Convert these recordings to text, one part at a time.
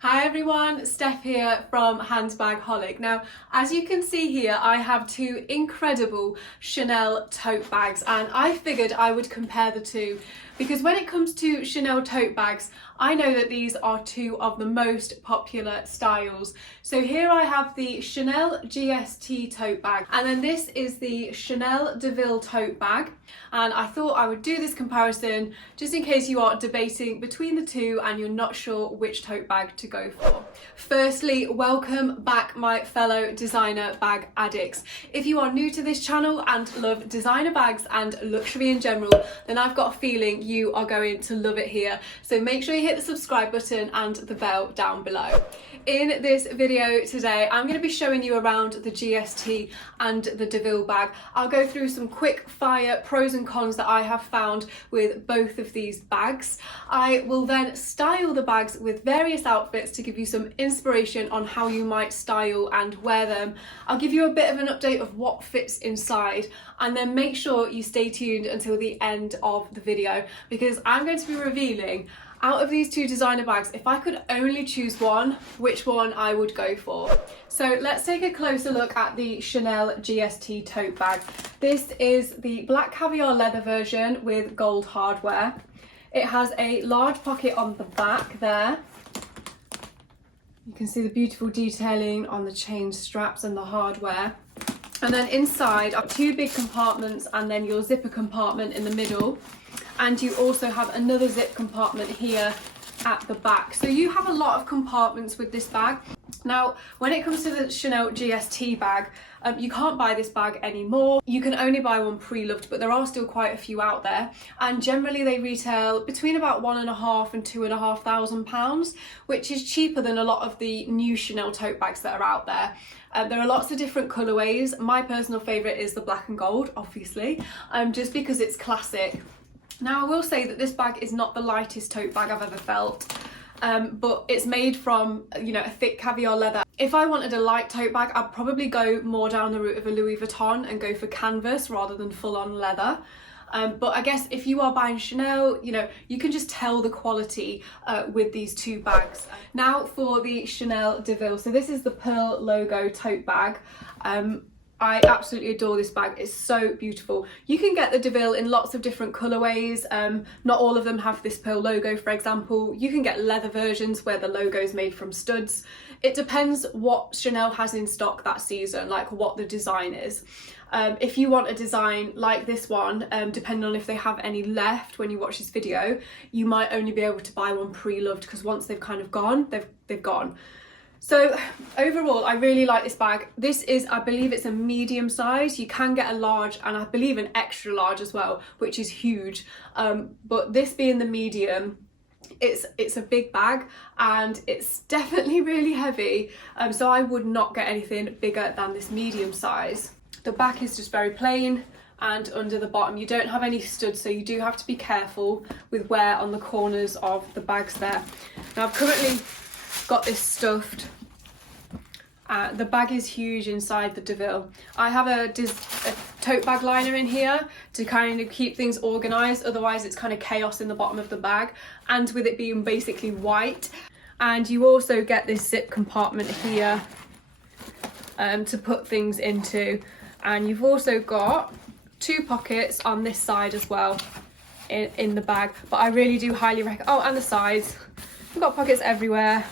Hi everyone, Steph here from Handbagholic. Now, as you can see here, I have two incredible Chanel tote bags, and I figured I would compare the two because when it comes to Chanel tote bags, I know that these are two of the most popular styles. So here I have the Chanel GST tote bag, and then this is the Chanel Deauville tote bag. And I thought I would do this comparison just in case you are debating between the two and you're not sure which tote bag to go for. Firstly, welcome back my fellow designer bag addicts. If you are new to this channel and love designer bags and luxury in general, then I've got a feeling you are going to love it here. So make sure you hit the subscribe button and the bell down below. In this video today, I'm going to be showing you around the GST and the Deauville bag. I'll go through some quick fire pros and cons that I have found with both of these bags. I will then style the bags with various outfits to give you some inspiration on how you might style and wear them. I'll give you a bit of an update of what fits inside, and then make sure you stay tuned until the end of the video because I'm going to be revealing out of these two designer bags, if I could only choose one, which one I would go for. So let's take a closer look at the Chanel GST tote bag. This is the black caviar leather version with gold hardware. It has a large pocket on the back there. You can see the beautiful detailing on the chain straps and the hardware. And then inside are two big compartments and then your zipper compartment in the middle. And you also have another zip compartment here at the back. So you have a lot of compartments with this bag. Now, when it comes to the Chanel GST bag, you can't buy this bag anymore. You can only buy one pre-loved, but there are still quite a few out there. And generally they retail between about £1,500 and £2,500, which is cheaper than a lot of the new Chanel tote bags that are out there. There are lots of different colourways. My personal favourite is the black and gold, obviously, just because it's classic. Now, I will say that this bag is not the lightest tote bag I've ever felt, but it's made from, a thick caviar leather. If I wanted a light tote bag, I'd probably go more down the route of a Louis Vuitton and go for canvas rather than full-on leather. But I guess if you are buying Chanel, you can just tell the quality with these two bags. Now for the Chanel Deauville. So this is the pearl logo tote bag. I absolutely adore this bag. It's so beautiful. You can get the Deauville in lots of different colourways. Not all of them have this pearl logo, for example. You can get leather versions where the logo is made from studs. It depends what Chanel has in stock that season, like what the design is. If you want a design like this one, depending on if they have any left when you watch this video, you might only be able to buy one pre-loved because once they've kind of gone, they've gone. So overall, I really like this bag. This is, I believe it's a medium size. You can get a large and I believe an extra large as well, which is huge. But this being the medium, it's a big bag and it's definitely really heavy. So I would not get anything bigger than this medium size. The back is just very plain, and under the bottom you don't have any studs, so you do have to be careful with wear on the corners of the bags there. Now I've currently got this stuffed. The bag is huge inside the Deauville. I have a tote bag liner in here to kind of keep things organised, otherwise it's kind of chaos in the bottom of the bag, and with it being basically white. And you also get this zip compartment here to put things into, and you've also got two pockets on this side as well in the bag. But I really do highly recommend, and the sides. You've got pockets everywhere.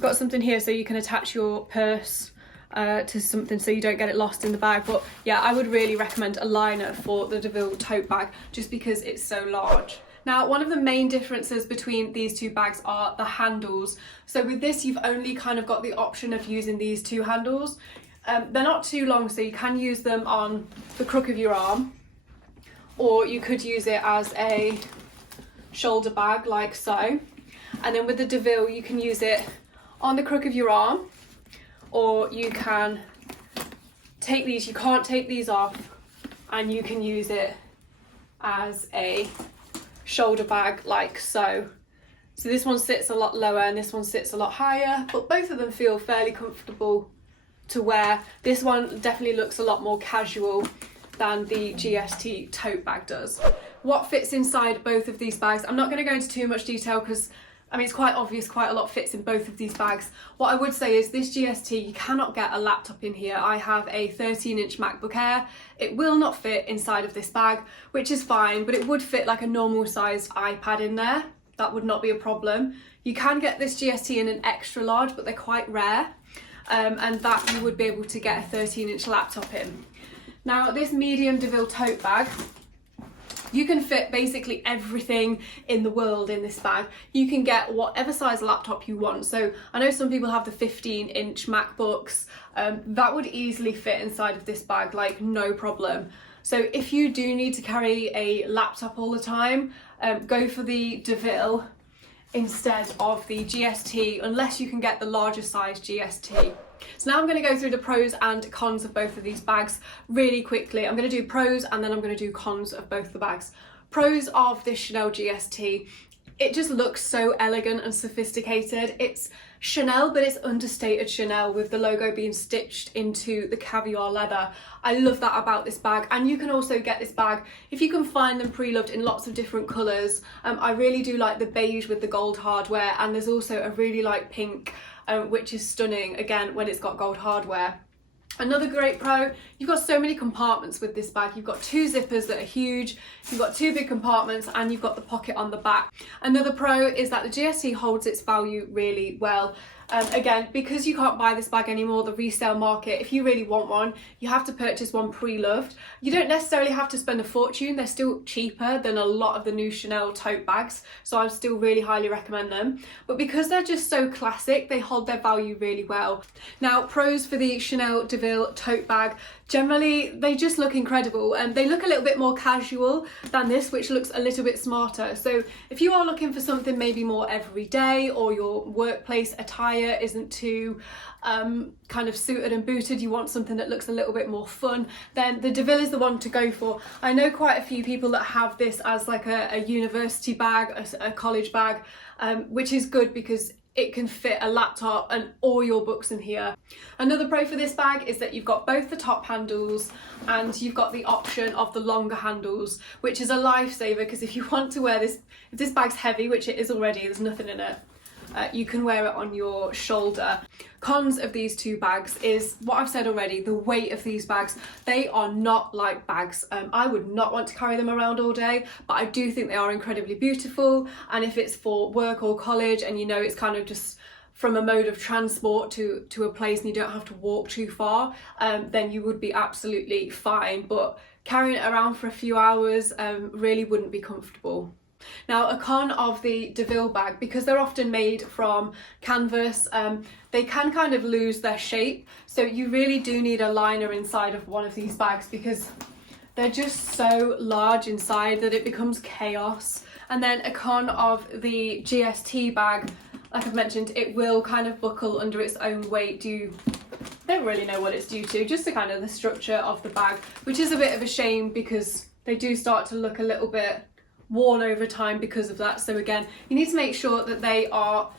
Got something here so you can attach your purse to something so you don't get it lost in the bag. But yeah, I would really recommend a liner for the Deauville tote bag just because it's so large. Now, one of the main differences between these two bags are the handles. So with this, you've only kind of got the option of using these two handles. They're not too long, so you can use them on the crook of your arm, or you could use it as a shoulder bag like so. And then with the Deauville, you can use it on the crook of your arm, or you can take these, you can't take these off, and you can use it as a shoulder bag like so. So this one sits a lot lower and this one sits a lot higher, but both of them feel fairly comfortable to wear. This one definitely looks a lot more casual than the GST tote bag does. What fits inside both of these bags? I'm not going to go into too much detail because I mean, it's quite obvious quite a lot fits in both of these bags. What I would say is this GST, you cannot get a laptop in here. I have a 13-inch MacBook Air. It will not fit inside of this bag, which is fine, but it would fit like a normal sized iPad in there. That would not be a problem. You can get this GST in an extra large, but they're quite rare. And that you would be able to get a 13-inch laptop in. Now, this medium Deauville tote bag, you can fit basically everything in the world in this bag. You can get whatever size laptop you want. So I know some people have the 15-inch MacBooks. That would easily fit inside of this bag, like no problem. So if you do need to carry a laptop all the time, go for the Deauville instead of the GST, unless you can get the larger size GST. So now I'm going to go through the pros and cons of both of these bags really quickly. I'm going to do pros and then I'm going to do cons of both the bags. Pros of this Chanel GST. It just looks so elegant and sophisticated. It's Chanel, but it's understated Chanel with the logo being stitched into the caviar leather. I love that about this bag. And you can also get this bag if you can find them pre-loved in lots of different colours. I really do like the beige with the gold hardware, and there's also a really light pink, which is stunning again when it's got gold hardware. Another great pro, you've got so many compartments with this bag. You've got 2 zippers that are huge, you've got 2 big compartments, and you've got the pocket on the back. Another pro is that the GST holds its value really well. Again, because you can't buy this bag anymore, the resale market, if you really want one, you have to purchase one pre-loved. You don't necessarily have to spend a fortune. They're still cheaper than a lot of the new Chanel tote bags, so I still really highly recommend them. But because they're just so classic, they hold their value really well. Now, pros for the Chanel DeVille tote bag. Generally, they just look incredible, and they look a little bit more casual than this, which looks a little bit smarter. So if you are looking for something maybe more everyday, or your workplace attire isn't too kind of suited and booted, you want something that looks a little bit more fun, then the DeVille is the one to go for. I know quite a few people that have this as like a university bag, a college bag, which is good because it can fit a laptop and all your books in here. Another pro for this bag is that you've got both the top handles and you've got the option of the longer handles, which is a lifesaver because if you want to wear this, if this bag's heavy, which it is already, there's nothing in it, you can wear it on your shoulder. Cons of these 2 bags is what I've said already, the weight of these bags. They are not light bags. I would not want to carry them around all day, but I do think they are incredibly beautiful. And if it's for work or college and you know it's kind of just from a mode of transport to a place and you don't have to walk too far, then you would be absolutely fine. But carrying it around for a few hours really wouldn't be comfortable. Now, a con of the DeVille bag, because they're often made from canvas, they can kind of lose their shape. So you really do need a liner inside of one of these bags because they're just so large inside that it becomes chaos. And then a con of the GST bag, like I've mentioned, it will kind of buckle under its own weight. Don't really know what it's due to, just the kind of the structure of the bag, which is a bit of a shame because they do start to look a little bit worn over time because of that. So again, you need to make sure that they are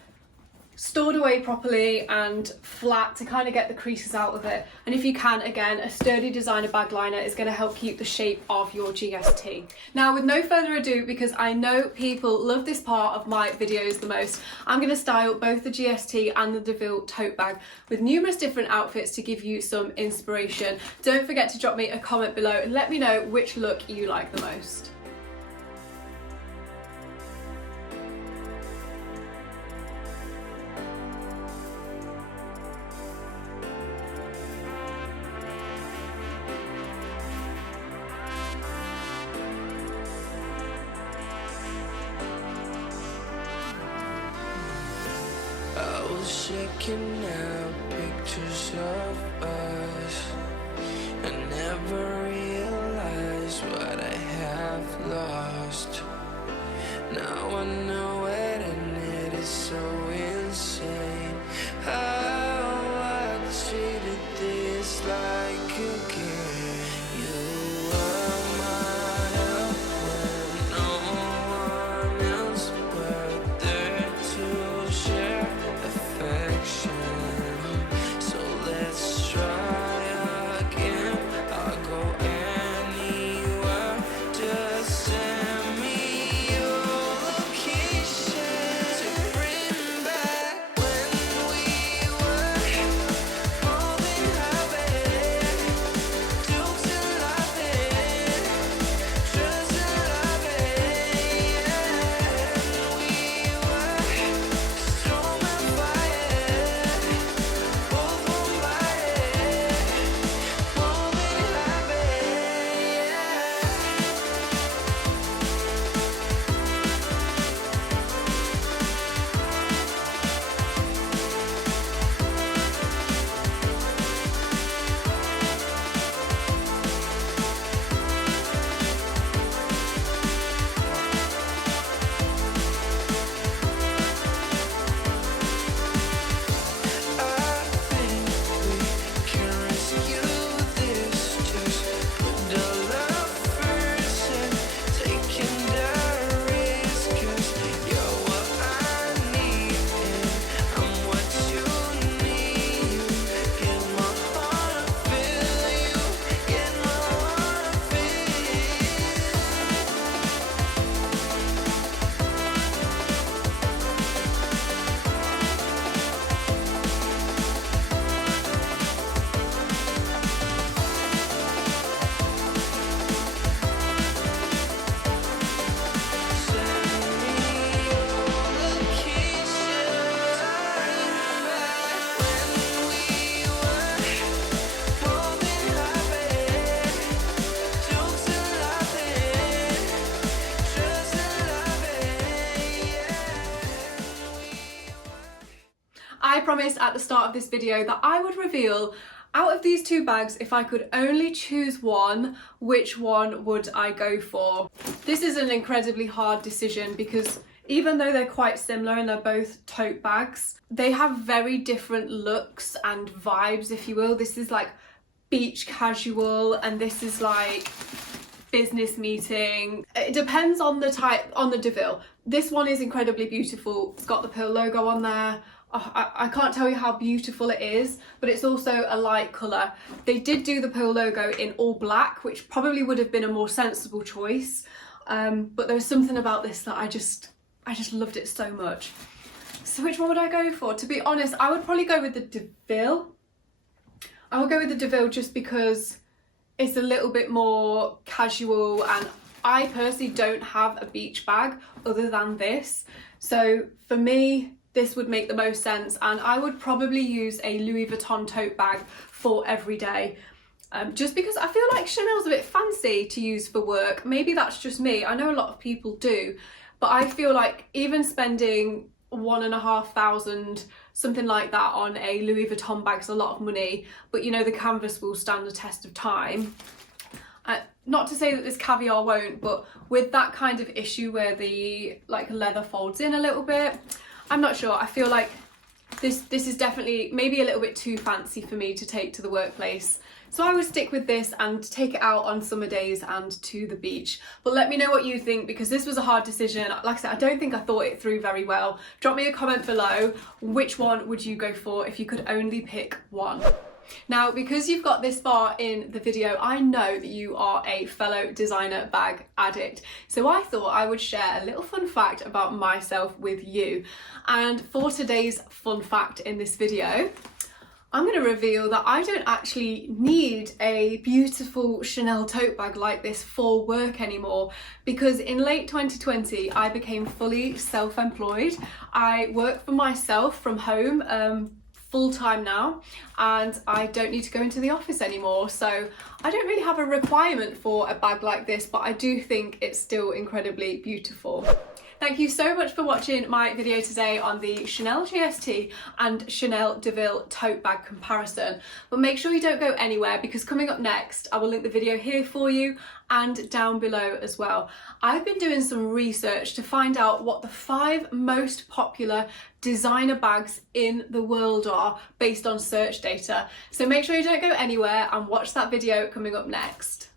stored away properly and flat to kind of get the creases out of it. And if you can, again, a sturdy designer bag liner is going to help keep the shape of your GST. Now, with no further ado, because I know people love this part of my videos the most, I'm going to style both the GST and the DeVille tote bag with numerous different outfits to give you some inspiration. Don't forget to drop me a comment below and let me know which look you like the most. Checking out pictures of us. I never realized what I have lost. Now I know it, and it is so insane how I treated this like a game. You were my help when no one else were there to share affection. So let's try again. I'll go anywhere. Just send me your location. I promised at the start of this video that I would reveal, out of these two bags, if I could only choose one, which one would I go for? This is an incredibly hard decision because even though they're quite similar and they're both tote bags, they have very different looks and vibes, if you will. This is like beach casual and this is like business meeting. It depends on the type, on the Deauville. This one is incredibly beautiful. It's got the Pearl logo on there. Oh, I can't tell you how beautiful it is, but it's also a light colour. They did do the Pearl logo in all black, which probably would have been a more sensible choice. But there was something about this that I just loved it so much. So which one would I go for? To be honest, I would probably go with the Deauville. I would go with the Deauville just because it's a little bit more casual and I personally don't have a beach bag other than this. So for me, this would make the most sense, and I would probably use a Louis Vuitton tote bag for every day. Just because I feel like Chanel's a bit fancy to use for work. Maybe that's just me. I know a lot of people do, but I feel like even spending £1,500, something like that, on a Louis Vuitton bag is a lot of money, but you know, the canvas will stand the test of time. Not to say that this caviar won't, but with that kind of issue where the like leather folds in a little bit, I'm not sure. I feel like this is definitely maybe a little bit too fancy for me to take to the workplace. So I would stick with this and take it out on summer days and to the beach. But let me know what you think, because this was a hard decision. Like I said, I don't think I thought it through very well. Drop me a comment below. Which one would you go for if you could only pick one? Now, because you've got this far in the video, I know that you are a fellow designer bag addict. So I thought I would share a little fun fact about myself with you. And for today's fun fact in this video, I'm going to reveal that I don't actually need a beautiful Chanel tote bag like this for work anymore, because in late 2020 I became fully self-employed. I work for myself from home full-time now, and I don't need to go into the office anymore, so I don't really have a requirement for a bag like this, but I do think it's still incredibly beautiful. Thank you so much for watching my video today on the Chanel GST and Chanel Deauville tote bag comparison. But make sure you don't go anywhere, because coming up next, I will link the video here for you and down below as well. I've been doing some research to find out what the 5 most popular designer bags in the world are based on search data. So make sure you don't go anywhere and watch that video coming up next.